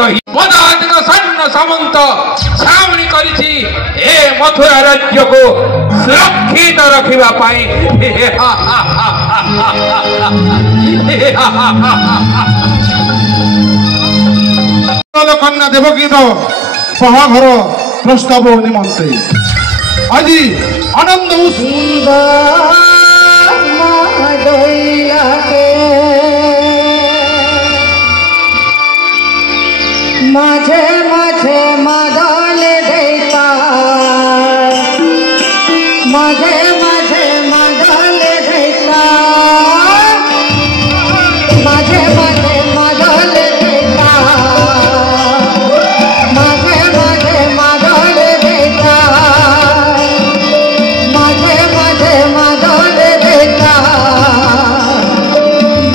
ରହି ପଦାତିକ ସୈନ୍ୟ ସାମନ୍ତ ଛାଉଣି କରିଛି ଏ ମଥୁରା ରାଜ୍ୟକୁ ସୁରକ୍ଷିତ ରଖିବା ପାଇଁ। କନ୍ୟା ଦେବକୀର ବାହାଘର ପ୍ରସ୍ତାବ ନିମନ୍ତେ ଆଜି ଆନନ୍ଦ माझे माझे मादल देता माझे माझे मादल देता माझे माझे मादल देता माझे माझे मादल देता माझे माझे मादल देता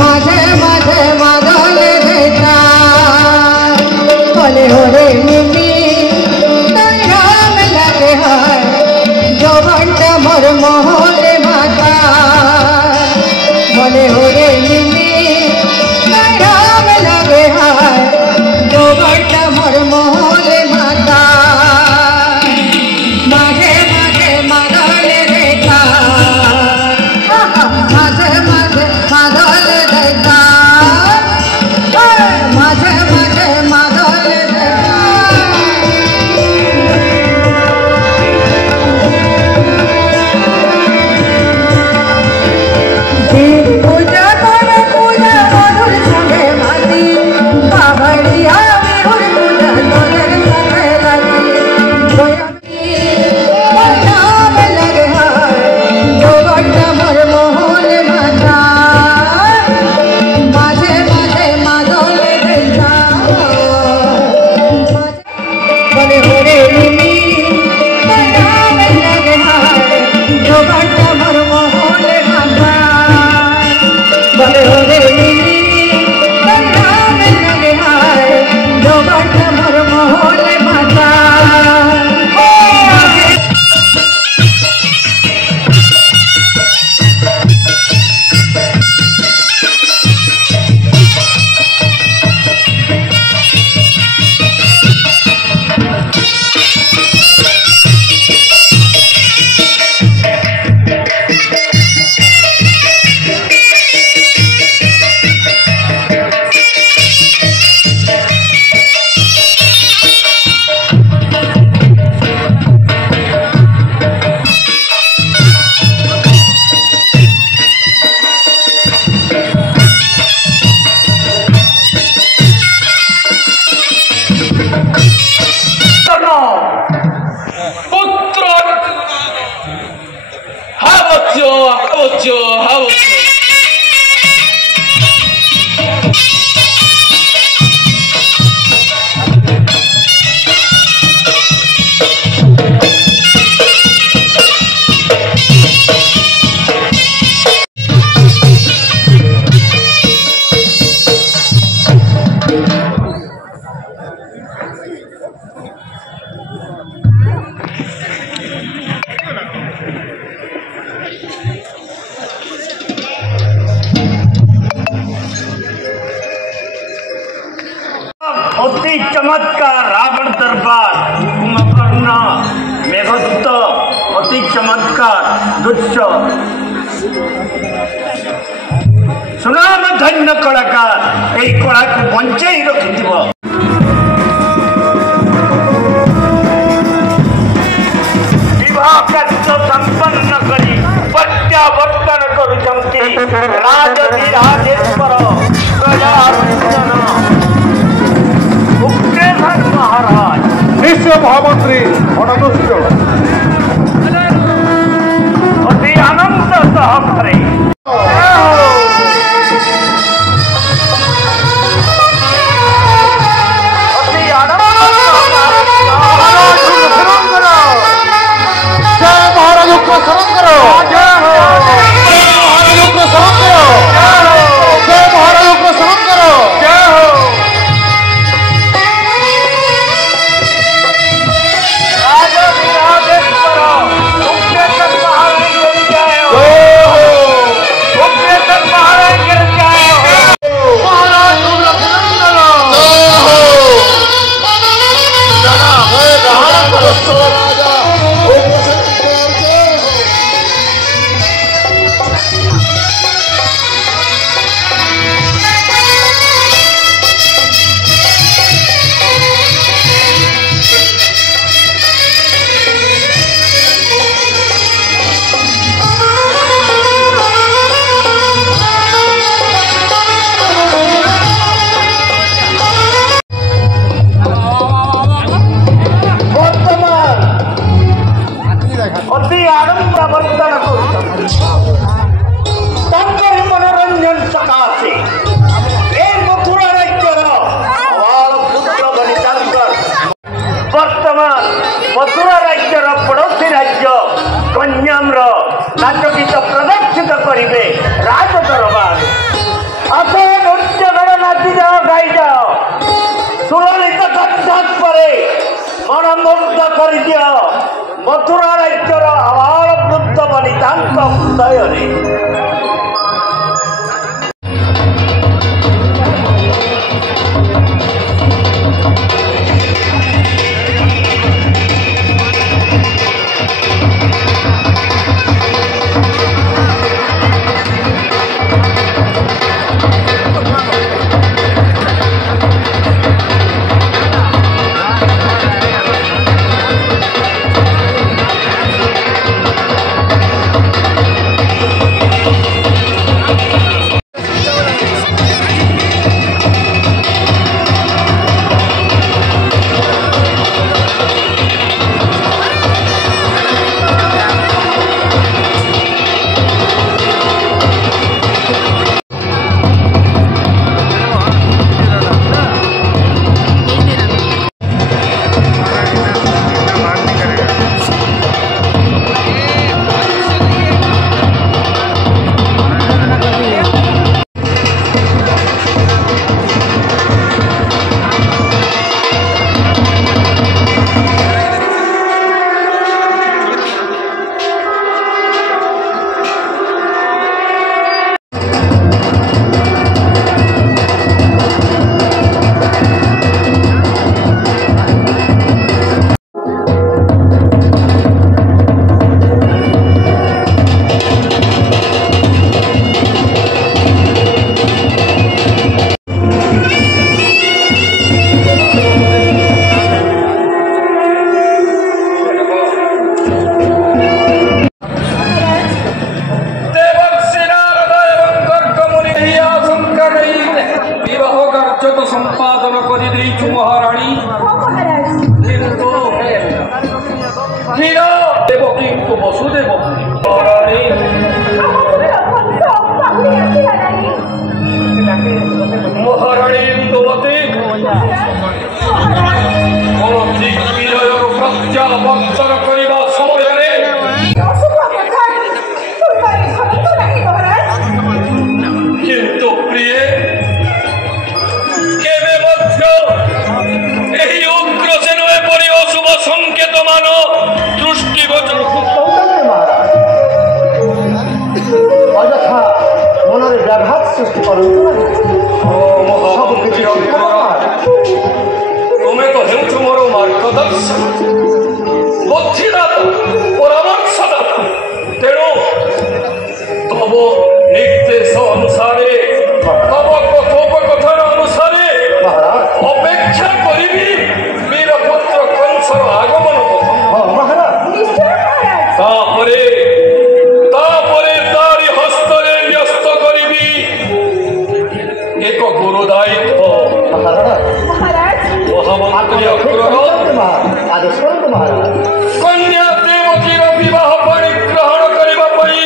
माझे माझे मादल देता बोले हो रे निमी राम लगे है जो बंट मोर मोहले माता बोले हो रे निमी राम लगे है जो बंट मोर मोहले माता माघे माघे मादल देता माघे माघे मादल देता माझे माझे मादल पूजा कर पूजा मधुर संगे माती बाबड़िया बिहुर पूजा तोरे संगे लाती नाम लगे जो बट मोर मोहन माता माझे माझे मादल देता बोले हो रे निमी नाम लगे जो बट मोर मोहन माता बोले हो रे निमी नाम लगे जो बट मोर मोहन माता अति चमत्कार रावण दरबार कुंभकर्ण मेघदत्त अति चमत्कार दुष्ट सुनाम धन्य कलाकार यही कला को बंचाई रखि विवाह कार्य संपन्न करी प्रत्यावर्तन करुचंती राजधीराजेश्वर प्रजारंजन महाराज विश्व महामंत्री अनदुष्ट अति आनंद सहकारे राजा প্রত্যাবর্তন তাঁর মনোরঞ্জন সকাশে এই মথুরা রাজ্যর আমার পুত্র বলি তাঁর বর্তমান মথুরা রাজ্যর পড়োশী রাজ্য কন্যাম্র নাচগীত প্রদর্শিত করিবে রাজ দরবার আতে নৃত্য গণ নাচি যাও গাই যাও সুললিত কণ্ঠত পরে মনমুগ্ধ করে দিও মথুরা রাজ্যর আমার বৃদ্ধ বনিতাঙ্ক হৃদୟରେ সম্পাদন করে দিয়েছু মহারানী কিন্তু হীরা দেবকী বসুদেব মহারানী মহারানী ইন্দুমতী কোন দিগ্বিজয়র প্রত্যাবর্তন করিবা সমୟରେ কিন্তু প্রিয়ে কেবে মধ্য এই উগ্রসেন এপরি অশুভ সংকেত মান দৃষ্টিগোচর অযথা মনের ব্যাঘাত সৃষ্টি করন্তু তুমি তো হেউছু মোর মার্গদর্শক বুদ্ধিদাতা পরামর্শদাতা তেণু তব নির্দেশ অনুসারে তব কথোপকথন অনুসারে অপেক্ষা করিবি বীরপুত্র কংসর আগমন তাপরে তারি হস্তরে ন্যস্ত করিবি এক গুরু দায়িত্ব মহামন্ত্রী কন্যা দেবকীর বিবাহ পরিগ্রহণ করিবা পাই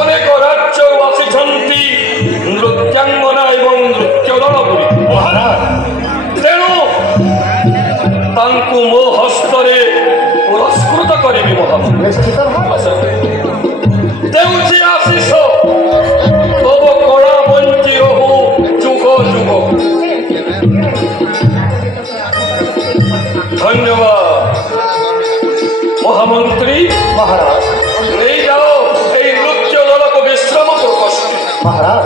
অনেক রাজ্য আসিছন্তি নৃত্যাঙ্গনা এবং নৃত্যদল তেণু তাଙ୍କୁ ମୋ ହସ୍ତରେ ପୁରସ୍କୃତ କରିବି ମହାମନ୍ତ୍ରୀ ଦେଉଛି ଆଶିଷ ତବ କଳା ବଞ୍ଚି ରହୁ ଯୁଗ ଯୁଗ ধন্যবাদ মহামন্ত্রী মহারাজ নেই যাও এই নৃত্য দলকে বিশ্রাম প্রকোষ্ঠে মহারাজ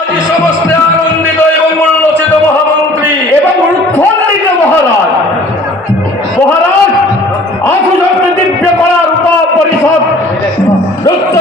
আজ সমস্ত আনন্দিত এবং উল্লসিত মহামন্ত্রী এবং উৎফুল্লিত মহারাজ মহারাজ আজ দিব্য কলা রূপা পরিষদ নৃত্য